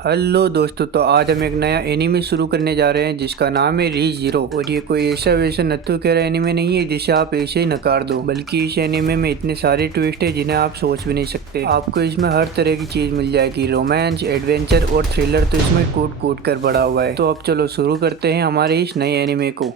Hello दोस्तों, तो आज हम एक नया एनीमे शुरू करने जा रहे हैं जिसका नाम है री जीरो। और ये कोई ऐसा वैसा नत्थु कह रहा एनीमे नहीं है जिसे आप ऐसे ही नकार दो, बल्कि इस एनीमे में इतने सारे ट्विस्ट है जिन्हें आप सोच भी नहीं सकते। आपको इसमें हर तरह की चीज मिल जाएगी, रोमांस, एडवेंचर और थ्रिलर तो इसमें कूट कूट कर बड़ा हुआ है। तो अब चलो शुरू करते हैं हमारे इस नए एनीमे को।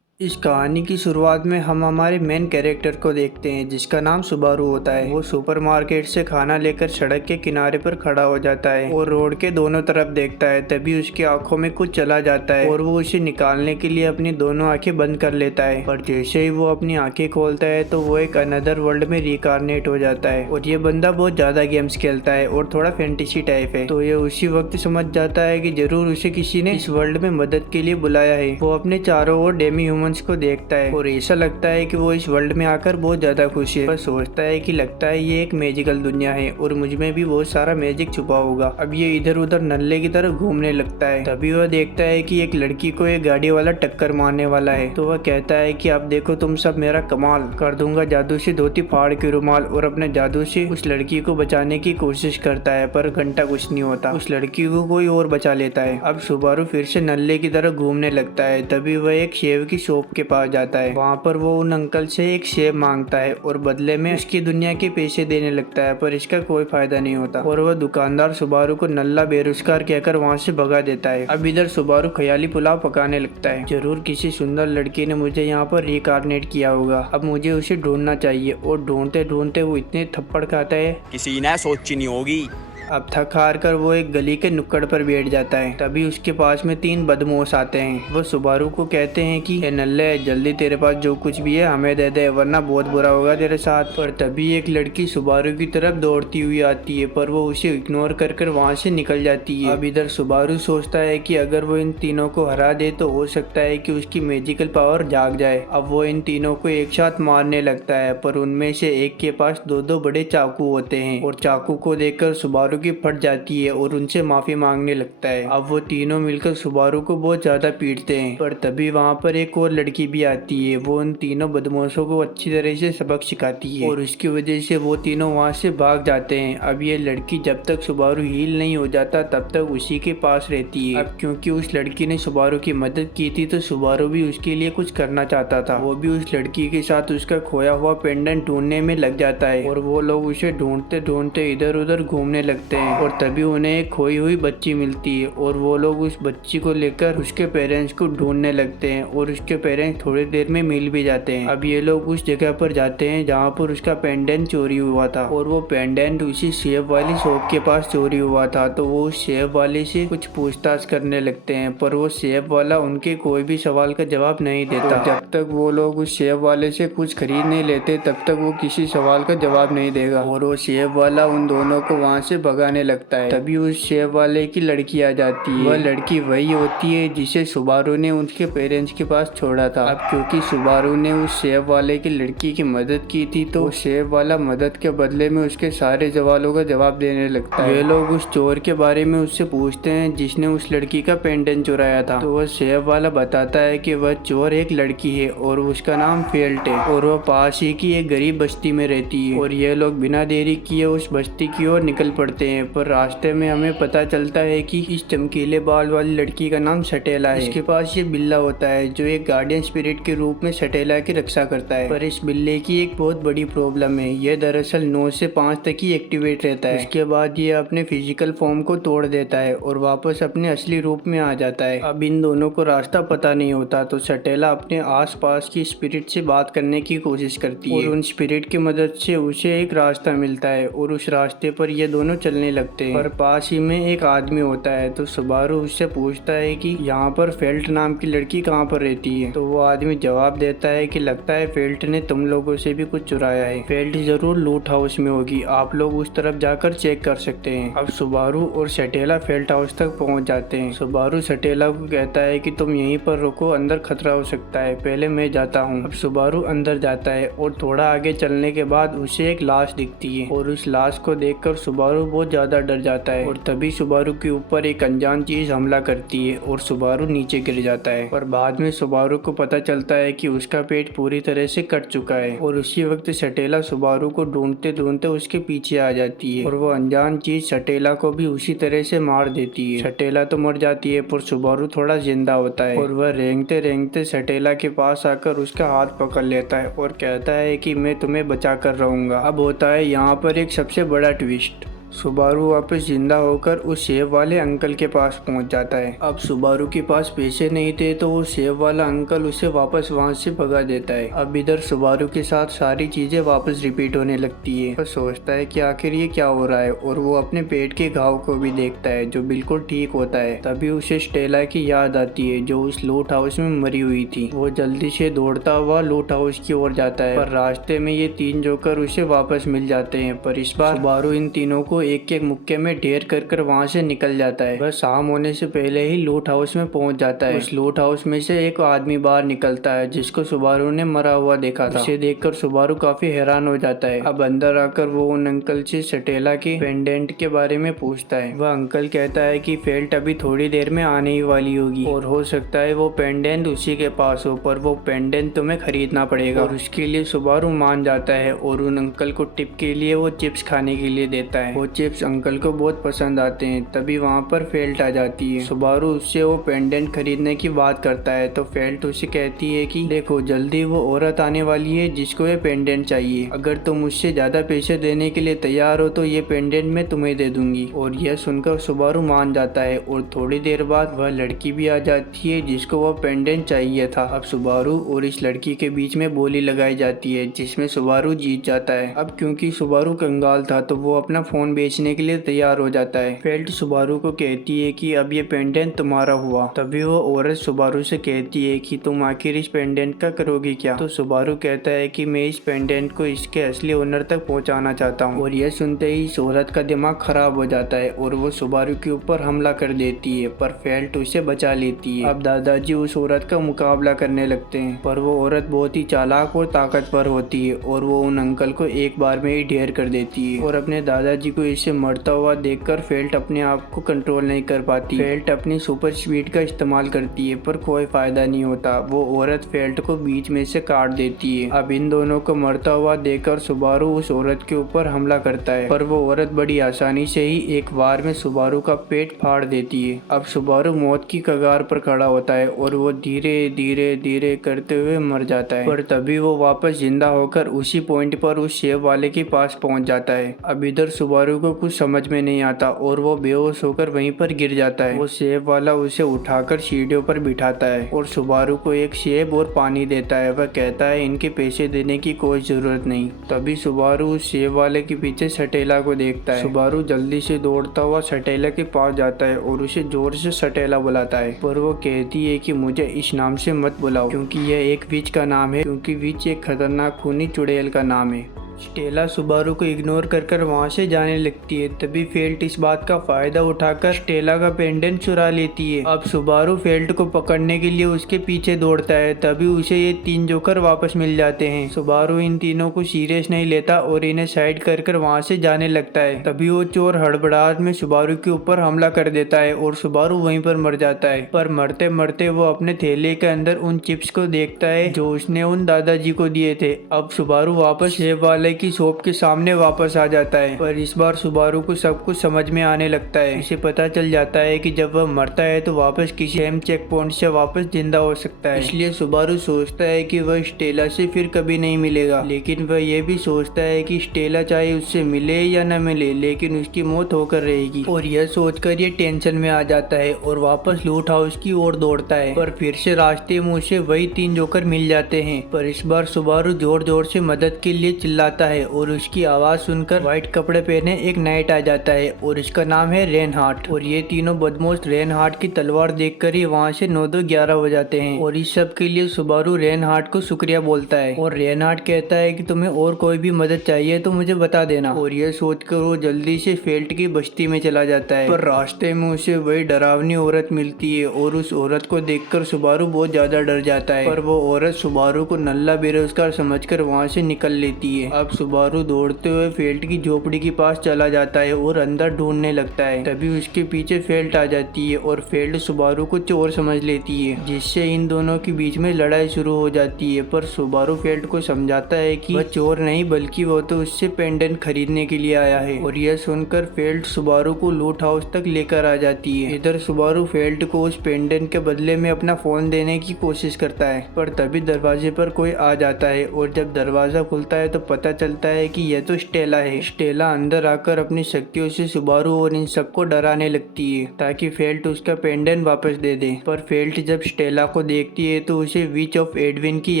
इस कहानी की शुरुआत में हम हमारे मेन कैरेक्टर को देखते हैं जिसका नाम सुबारू होता है। वो सुपरमार्केट से खाना लेकर सड़क के किनारे पर खड़ा हो जाता है और रोड के दोनों तरफ देखता है। तभी उसकी आंखों में कुछ चला जाता है और वो उसे निकालने के लिए अपनी दोनों आंखें बंद कर लेता है। पर जैसे ही वो अपनी आंखें खोलता है तो वो एक अनदर वर्ल्ड में रिकारनेट हो जाता है। और ये बंदा बहुत ज्यादा गेम्स खेलता है और थोड़ा फैंटेसी टाइप है, तो ये उसी वक्त समझ जाता है कि जरूर उसे किसी ने इस वर्ल्ड में मदद के लिए बुलाया है। वो अपने चारों ओर डेमी ह्यूमन को देखता है और ऐसा लगता है कि वो इस वर्ल्ड में आकर बहुत ज्यादा खुश है। पर सोचता है कि लगता है ये एक मैजिकल दुनिया है और मुझ में भी बहुत सारा मैजिक छुपा होगा। अब ये इधर उधर नल्ले की तरफ घूमने लगता है। तभी वह देखता है कि एक लड़की को एक गाड़ी वाला टक्कर मारने वाला है। तो वह कहता है कि अब देखो तुम सब मेरा कमाल कर दूंगा जादू से, धोती फाड़ के रुमाल, और अपने जादू से उस लड़की को बचाने की कोशिश करता है। पर घंटा कुछ नहीं होता, उस लड़की को कोई और बचा लेता है। अब सुबारू फिर से नल्ले की तरफ घूमने लगता है। तभी वह एक सेव की शॉप के पास जाता है। वहाँ पर वो उन अंकल से एक सेब मांगता है और बदले में उसकी दुनिया के पैसे देने लगता है, पर इसका कोई फायदा नहीं होता और वह दुकानदार सुबारू को नल्ला बेरोजगार कहकर वहाँ से भगा देता है। अब इधर सुबारू ख्याली पुलाव पकाने लगता है। जरूर किसी सुंदर लड़की ने मुझे यहाँ पर रिकारनेट किया होगा, अब मुझे उसे ढूंढना चाहिए। और ढूंढते ढूंढते वो इतने थप्पड़ खाता है किसी ने सोची नहीं होगी। अब थक हार कर वो एक गली के नुक्कड़ पर बैठ जाता है। तभी उसके पास में 3 बदमाश आते हैं। वो सुबारू को कहते हैं कि ए नल्ले, जल्दी तेरे पास जो कुछ भी है हमें दे दे, वरना बहुत बुरा होगा तेरे साथ। पर तभी एक लड़की सुबारू की तरफ दौड़ती हुई आती है, पर वो उसे इग्नोर कर कर वहाँ से निकल जाती है। अब इधर सुबारू सोचता है कि अगर वो इन तीनों को हरा दे तो हो सकता है कि उसकी मैजिकल पावर जाग जाए। अब वो इन तीनों को एक साथ मारने लगता है, पर उनमें से एक के पास 2-2 बड़े चाकू होते हैं और चाकू को देखकर सुबारू की फट जाती है और उनसे माफी मांगने लगता है। अब वो तीनों मिलकर सुबारू को बहुत ज्यादा पीटते हैं। पर तभी वहाँ पर एक और लड़की भी आती है। वो उन तीनों बदमाशों को अच्छी तरह से सबक सिखाती है और उसकी वजह से वो तीनों वहाँ से भाग जाते हैं। अब ये लड़की जब तक सुबारू हील नहीं हो जाता तब तक उसी के पास रहती है। अब क्योंकि उस लड़की ने सुबारू की मदद की थी तो सुबारू भी उसके लिए कुछ करना चाहता था। वो भी उस लड़की के साथ उसका खोया हुआ पेंडेंट ढूंढने में लग जाता है और वो लोग उसे ढूंढते ढूंढते इधर उधर घूमने लगते हैं। और तभी उन्हें एक खोई हुई बच्ची मिलती है और वो लोग उस बच्ची को लेकर उसके पेरेंट्स को ढूंढने लगते हैं और उसके पेरेंट्स थोड़ी देर में मिल भी जाते हैं। अब ये लोग उस जगह पर जाते हैं जहाँ पर उसका पेंडेंट चोरी हुआ था और वो पेंडेंट उसी सेब वाली शॉप के पास चोरी हुआ था। तो वो उस सेब वाले से कुछ पूछताछ करने लगते हैं, पर वो सेब वाला उनके कोई भी सवाल का जवाब नहीं देता। तो जब तक वो लोग उस सेब वाले से कुछ खरीद नहीं लेते तब तक वो किसी सवाल का जवाब नहीं देगा और वो सेब वाला उन दोनों को वहाँ से भगाने लगता है। तभी उस सेब वाले की लड़की आ जाती है। वह लड़की वही होती है जिसे सुबारू ने उनके पेरेंट्स के पास छोड़ा था। अब क्योंकि सुबारू ने उस सेब वाले की लड़की की मदद की थी तो सेब वाला मदद के बदले में उसके सारे सवालों का जवाब देने लगता है। ये लोग उस चोर के बारे में उससे पूछते हैं जिसने उस लड़की का पेंडेंट चुराया था। तो वह सेब वाला बताता है कि वह चोर एक लड़की है और उसका नाम फेल्ट है और वह पास ही की एक गरीब बस्ती में रहती है। और ये लोग बिना देरी किए उस बस्ती की ओर निकल पड़ते हैं। पर रास्ते में हमें पता चलता है कि इस चमकीले बाल वाली लड़की का नाम सटेला है। इसके पास ये बिल्ला होता है जो एक गार्डियन स्पिरिट के रूप में सटेला की रक्षा करता है। पर इस बिल्ले की एक बहुत बड़ी प्रॉब्लम है, ये दरअसल 9 से 5 तक ही एक्टिवेट रहता है। उसके बाद ये अपने फिजिकल फॉर्म को तोड़ देता है और वापस अपने असली रूप में आ जाता है। अब इन दोनों को रास्ता पता नहीं होता तो सटेला अपने आस पास की स्पिरिट से बात करने की कोशिश करती है और उन स्पिरिट की मदद से उसे एक रास्ता मिलता है और उस रास्ते पर ये दोनों चलने लगते हैं। पर पास ही में एक आदमी होता है तो सुबारू उससे पूछता है कि यहाँ पर फेल्ट नाम की लड़की कहाँ पर रहती है। तो वो आदमी जवाब देता है कि लगता है फेल्ट ने तुम लोगों से भी कुछ चुराया है। फेल्ट जरूर लूट हाउस में होगी, आप लोग उस तरफ जाकर चेक कर सकते हैं। अब सुबारू और सटेला फेल्ट हाउस तक पहुँच जाते हैं। सुबारू सटेला को कहता है कि तुम यहीं पर रुको, अंदर खतरा हो सकता है, पहले मैं जाता हूँ। अब सुबारू अंदर जाता है और थोड़ा आगे चलने के बाद उसे एक लाश दिखती है और उस लाश को देखकर सुबारू बहुत बहुत ज्यादा डर जाता है और तभी सुबारू के ऊपर एक अनजान चीज हमला करती है और सुबारू नीचे गिर जाता है। पर बाद में सुबारू को पता चलता है कि उसका पेट पूरी तरह से कट चुका है और उसी वक्त सटेला सुबारू को ढूंढते ढूंढते उसके पीछे आ जाती है और वो अनजान चीज सटेला को भी उसी तरह से मार देती है। सटेला तो मर जाती है पर सुबारू थोड़ा जिंदा होता है और वह रेंगते रेंगते सटेला के पास आकर उसका हाथ पकड़ लेता है और कहता है कि मैं तुम्हें बचा कर रहूंगा। अब होता है यहाँ पर एक सबसे बड़ा ट्विस्ट। सुबारू वापस जिंदा होकर उस सेब वाले अंकल के पास पहुंच जाता है। अब सुबारू के पास पैसे नहीं थे तो वो सेब वाला अंकल उसे वापस वहां से भगा देता है। अब इधर सुबारू के साथ सारी चीजें वापस रिपीट होने लगती है। वो सोचता है कि आखिर ये क्या हो रहा है और वो अपने पेट के घाव को भी देखता है जो बिल्कुल ठीक होता है। तभी उसे स्टेला की याद आती है जो उस लूट हाउस में मरी हुई थी। वो जल्दी से दौड़ता हुआ लूट हाउस की ओर जाता है पर रास्ते में ये 3 जोकर उसे वापस मिल जाते हैं। पर इस बार सुबारू इन तीनों को एक एक मुक्के में ढेर कर वहां से निकल जाता है। वह शाम होने से पहले ही लूट हाउस में पहुंच जाता है। उस लूट हाउस में से एक आदमी बाहर निकलता है जिसको सुबारू ने मरा हुआ देखा था। उसे देखकर सुबारू काफी हैरान हो जाता है। अब अंदर आकर वो उन अंकल से सटेला के पेंडेंट के बारे में पूछता है। वह अंकल कहता है कि फेल्ट अभी थोड़ी देर में आने ही वाली होगी और हो सकता है वो पेंडेंट उसी के पास हो, पर वो पेंडेंट तुम्हें खरीदना पड़ेगा। और उसके लिए सुबारू मान जाता है और उन अंकल को टिप के लिए वो चिप्स खाने के लिए देता है। वो चिप्स अंकल को बहुत पसंद आते हैं। तभी वहाँ पर फेल्ट आ जाती है। सुबारू उससे वो पेंडेंट खरीदने की बात करता है तो फेल्ट उसे कहती है कि देखो जल्दी वो औरत आने वाली है जिसको ये पेंडेंट चाहिए। अगर तुम मुझसे ज्यादा पैसे देने के लिए तैयार हो तो ये पेंडेंट मैं तुम्हें दे दूंगी। और यह सुनकर सुबारू मान जाता है और थोड़ी देर बाद वह लड़की भी आ जाती है जिसको वह पेंडेंट चाहिए था। अब सुबारू और इस लड़की के बीच में बोली लगाई जाती है जिसमें सुबारू जीत जाता है। अब क्योंकि सुबारू कंगाल था तो वो अपना फोन बेचने के लिए तैयार हो जाता है। फेल्ट सुबारू को कहती है कि अब ये पेंडेंट तुम्हारा हुआ। तभी वो औरत सुबारू से कहती है कि तुम आखिर इस पेंडेंट का करोगी क्या। तो सुबारू कहता है कि मैं इस पेंडेंट को इसके असली ओनर तक पहुंचाना चाहता हूं। और यह सुनते ही इस औरत का दिमाग खराब हो जाता है और वो सुबारू के ऊपर हमला कर देती है पर फेल्ट उसे बचा लेती है। अब दादाजी उस औरत का मुकाबला करने लगते हैं पर वो औरत बहुत ही चालाक और ताकतवर होती है और वो उन अंकल को एक बार में ही ढेर कर देती है। और अपने दादाजी को इसे मरता हुआ देखकर फेल्ट अपने आप को कंट्रोल नहीं कर पाती। फेल्ट अपनी सुपर स्पीड का इस्तेमाल करती है पर कोई फायदा नहीं होता। वो औरत फेल्ट को बीच में से काट देती है। अब इन दोनों को मरता हुआ देखकर सुबारू उस औरत के ऊपर हमला करता है पर वो औरत बड़ी आसानी से ही एक बार में सुबारू का पेट फाड़ देती है। अब सुबारू मौत की कगार पर खड़ा होता है और वो धीरे धीरे धीरे करते हुए मर जाता है। पर तभी वो वापस जिंदा होकर उसी पॉइंट पर उस सेब वाले के पास पहुंच जाता है। अब इधर सुबारू को कुछ समझ में नहीं आता और वो बेहोश होकर वहीं पर गिर जाता है। वो सेब वाला उसे उठाकर सीढ़ियों पर बिठाता है और सुबारू को एक सेब और पानी देता है। वह कहता है इनके पैसे देने की कोई जरूरत नहीं। तभी सुबारू उस सेब वाले के पीछे सटेला को देखता है। सुबारू जल्दी से दौड़ता हुआ सटेला के पास जाता है और उसे जोर से सटेला बुलाता है पर वो कहती है कि मुझे इस नाम से मत बुलाओ क्योंकि यह एक विच का नाम है, क्योंकि विच एक खतरनाक खूनी चुड़ैल का नाम है। स्टेला सुबारू को इग्नोर कर वहां से जाने लगती है। तभी फेल्ट इस बात का फायदा उठाकर स्टेला का पेंडेंट चुरा लेती है। अब सुबारू फेल्ट को पकड़ने के लिए उसके पीछे दौड़ता है। तभी उसे ये 3 जोकर वापस मिल जाते हैं। सुबारू इन तीनों को सीरियस नहीं लेता और इन्हें साइड कर वहां से जाने लगता है। तभी वो चोर हड़बड़ाहट में सुबारू के ऊपर हमला कर देता है और सुबारू वहीं पर मर जाता है। पर मरते मरते वो अपने थैले के अंदर उन चिप्स को देखता है जो उसने उन दादाजी को दिए थे। अब सुबारू वापस सेब वाले की शॉप के सामने वापस आ जाता है पर इस बार सुबारू को सब कुछ समझ में आने लगता है। इसे पता चल जाता है कि जब वह मरता है तो वापस किसी सेम चेक पॉइंट से वापस जिंदा हो सकता है। इसलिए सुबारू सोचता है कि वह स्टेला से फिर कभी नहीं मिलेगा, लेकिन वह यह भी सोचता है कि स्टेला चाहे उससे मिले या न मिले लेकिन उसकी मौत होकर रहेगी। और यह सोचकर ये टेंशन में आ जाता है और वापस लूट हाउस की ओर दौड़ता है पर फिर से रास्ते में उसे वही 3 जोकर मिल जाते हैं। पर इस बार सुबारू जोर जोर से मदद के लिए चिल्लाता है और उसकी आवाज सुनकर व्हाइट कपड़े पहने एक नाइट आ जाता है और इसका नाम है रेनहार्ट। और ये तीनों बदमाश रेनहार्ट की तलवार देखकर ही वहाँ से 9-11 हो जाते हैं। और इस सब के लिए सुबारू रेनहार्ट को शुक्रिया बोलता है और रेनहार्ट कहता है कि तुम्हें और कोई भी मदद चाहिए तो मुझे बता देना। और यह सोचकर वो जल्दी से फेल्ट की बस्ती में चला जाता है। पर रास्ते में उसे वही डरावनी औरत मिलती है और उस औरत को देखकर सुबारू बहुत ज्यादा डर जाता है। पर वो औरत सुबारू को नल्ला बेरोजगार समझकर वहाँ से निकल लेती है। अब सुबारू दौड़ते हुए फेल्ट की झोपड़ी के पास चला जाता है और अंदर ढूंढने लगता है। तभी उसके पीछे फेल्ट आ जाती है और फेल्ट सुबारू को चोर समझ लेती है, जिससे इन दोनों के बीच में लड़ाई शुरू हो जाती है। पर सुबारू फेल्ट को समझाता है कि वह चोर नहीं बल्कि वो तो उससे पेंडेंट खरीदने के लिए आया है। और यह सुनकर फेल्ट सुबारू को लूट हाउस तक लेकर आ जाती है। इधर सुबारू फेल्ट को उस पेंडेंट के बदले में अपना फोन देने की कोशिश करता है, पर तभी दरवाजे पर कोई आ जाता है और जब दरवाजा खुलता है तो पता चलता है कि यह तो स्टेला है। स्टेला अंदर आकर अपनी शक्तियों से सुबारू और इन सबको डराने लगती है ताकि फेल्ट उसका पेंडेंट वापस दे दे। पर फेल्ट जब स्टेला को देखती है तो उसे विच ऑफ एडविन की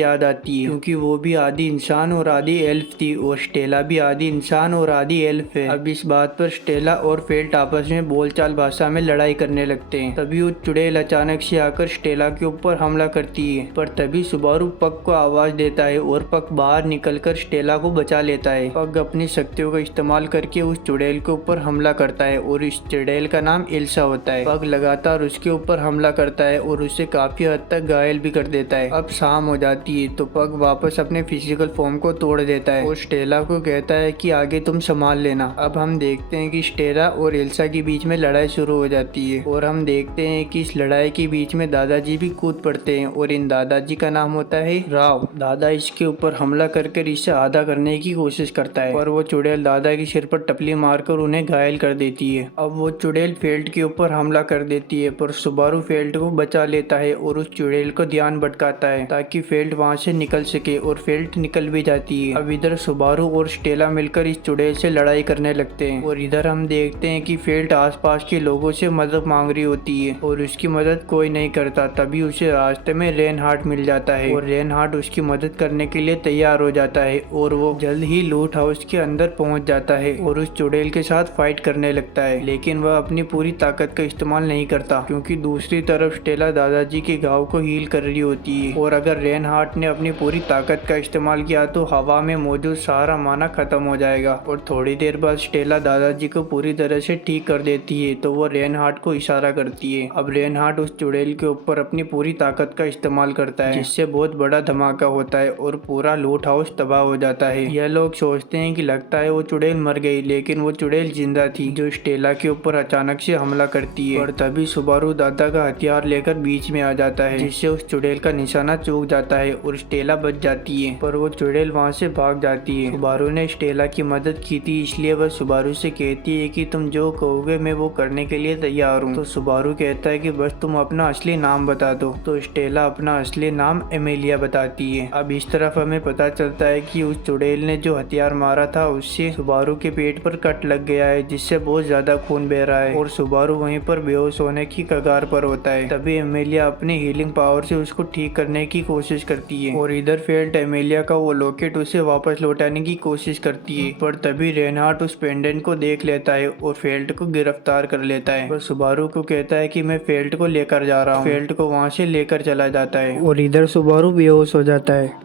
याद आती है, क्योंकि वो भी आधी इंसान और आधी एल्फ थी और स्टेला भी आधी इंसान और आधी एल्फ है। अब इस बात पर स्टेला और फेल्ट आपस में बोलचाल भाषा में लड़ाई करने लगते हैं। तभी वो चुड़ैल अचानक से आकर स्टेला के ऊपर हमला करती है, पर तभी सुबारू पग को आवाज देता है और पग बाहर निकलकर स्टेला को बचा लेता है। पग अपनी शक्तियों का इस्तेमाल करके उस चुड़ैल के ऊपर हमला करता है और इस चुड़ैल का नाम एल्सा होता है। पग लगातार उसके ऊपर हमला करता है और उसे काफी हद तक घायल भी कर देता है। अब शाम हो जाती है तो पग वापस अपने फिजिकल फॉर्म को तोड़ देता है और स्टेला को कहता है कि आगे तुम संभाल लेना। अब हम देखते हैं कि स्टेला और एल्सा के बीच में लड़ाई शुरू हो जाती है और हम देखते हैं कि इस लड़ाई के बीच में दादाजी भी कूद पड़ते हैं और इन दादाजी का नाम होता है राव। दादा इसके ऊपर हमला करके इसे आधा करने की कोशिश करता है, पर वो चुड़ैल दादा के सिर पर टपली मारकर उन्हें घायल कर देती है। अब वो चुड़ैल फेल्ट के ऊपर हमला कर देती है, पर सुबारू फेल्ट को बचा लेता है और उस चुड़ैल को ध्यान भटकाता है ताकि फेल्ट वहां से निकल सके और फेल्ट निकल भी जाती है। अब इधर सुबारू और स्टेला मिलकर इस चुड़ैल से लड़ाई करने लगते हैं और इधर हम देखते हैं कि फेल्ट आसपास के लोगों से मदद मांग रही होती है और उसकी मदद कोई नहीं करता। तभी उसे रास्ते में रेनहार्ट मिल जाता है और रेनहार्ट उसकी मदद करने के लिए तैयार हो जाता है और वो जल्द ही लूट हाउस के अंदर पहुंच जाता है और उस चुड़ैल के साथ फाइट करने लगता है, लेकिन वह अपनी पूरी ताकत का इस्तेमाल नहीं करता क्योंकि दूसरी तरफ स्टेला दादाजी के घाव को हील कर रही होती है। और अगर रेनहार्ट ने अपनी पूरी ताकत का इस्तेमाल किया तो हवा में मौजूद सारा माना खत्म हो जाएगा और थोड़ी देर बाद स्टेला दादाजी को पूरी तरह से ठीक कर देती है। तो वो रेनहार्ट को इशारा करती है। अब रेनहार्ट उस चुड़ैल के ऊपर अपनी पूरी ताकत का इस्तेमाल करता है, जिससे बहुत बड़ा धमाका होता है और पूरा लूट हाउस तबाह हो जाता है। यह लोग सोचते हैं कि लगता है वो चुड़ैल मर गई, लेकिन वो चुड़ैल जिंदा थी जो स्टेला के ऊपर अचानक से हमला करती है। और तभी सुबारू दादा का हथियार लेकर बीच में आ जाता है, जिससे उस चुड़ैल का निशाना चूक जाता है और स्टेला बच जाती है, पर वो चुड़ैल वहाँ से भाग जाती है। सुबारू ने स्टेला की मदद की थी, इसलिए वह सुबारू से कहती है कि तुम जो कहोगे मैं वो करने के लिए तैयार हूँ। तो सुबारू कहता है कि बस तुम अपना असली नाम बता दो। तो स्टेला अपना असली नाम एमेलिया बताती है। अब इस तरफ हमें पता चलता है कि उस चुड़ैल ने जो हथियार मारा था उससे सुबारू के पेट पर कट लग गया है, जिससे बहुत ज्यादा खून बह रहा है और सुबारू वहीं पर बेहोश होने की कगार पर होता है। तभी एमेलिया अपनी हीलिंग पावर से उसको ठीक करने की कोशिश करती है और इधर फेल्ट एमेलिया का वो लॉकेट उसे वापस लौटाने की कोशिश करती है, पर तभी रेनहार्ट उस पेंडेंट को देख लेता है और फेल्ट को गिरफ्तार कर लेता है। वह सुबारू को कहता है कि मैं फेल्ट को लेकर जा रहा हूँ। फेल्ट को वहाँ से लेकर चला जाता है और इधर सुबारू बेहोश हो जाता है।